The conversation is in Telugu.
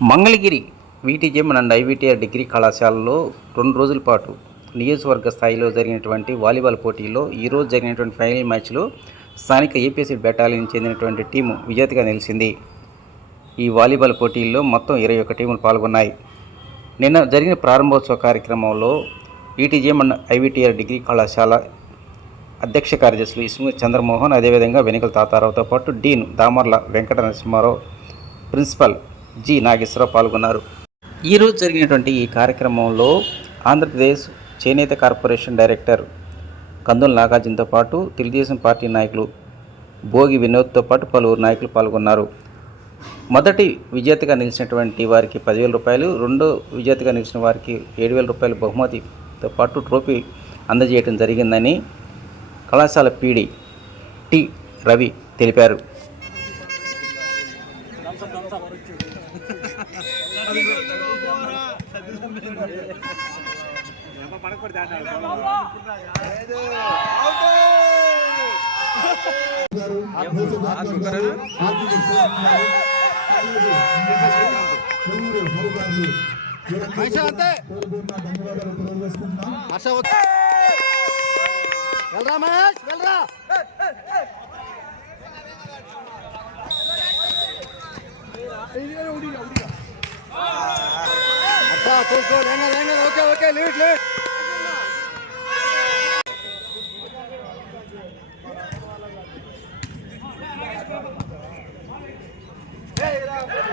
Mangalagiri VTGM and IVTR degree కళాశాలలో రెండు రోజుల పాటు నియోజకవర్గ స్థాయిలో జరిగినటువంటి వాలీబాల్ పోటీల్లో ఈరోజు జరిగినటువంటి ఫైనల్ మ్యాచ్లో స్థానిక ఏపీసీ బెటాలియన్ చెందినటువంటి టీము విజేతగా నిలిచింది. ఈ వాలీబాల్ పోటీల్లో మొత్తం ఇరవై ఒక్క టీములు పాల్గొన్నాయి. నిన్న జరిగిన ప్రారంభోత్సవ కార్యక్రమంలో ఈటీజీఎం అండ్ ఐవీటీఆర్ డిగ్రీ కళాశాల అధ్యక్ష కార్యదర్శులు ఇసుము చంద్రమోహన్ అదేవిధంగా వెనుకల తాతారావుతో పాటు dean Damarla Venkata Narasimha Rao principal G Nageswara Rao పాల్గొన్నారు. ఈరోజు జరిగినటువంటి ఈ కార్యక్రమంలో ఆంధ్రప్రదేశ్ చేనేత కార్పొరేషన్ డైరెక్టర్ కందుల నాగార్జునతో పాటు తెలుగుదేశం పార్టీ నాయకులు భోగి వినోద్తో పాటు పలువురు నాయకులు పాల్గొన్నారు. మొదటి విజేతగా నిలిచినటువంటి వారికి పదివేల రూపాయలు రెండో విజేతగా నిలిచిన వారికి ఏడు వేల రూపాయల బహుమతితో పాటు ట్రోఫీ అందజేయడం జరిగిందని కళాశాల పీడి టి రవి తెలిపారు. హర్ష వెళ్ళరా మహేష్ వెళ్ళరా. அட்டா போஸ்ட் கோல் ஏங்க ஏங்க okay okay lead lead Hey,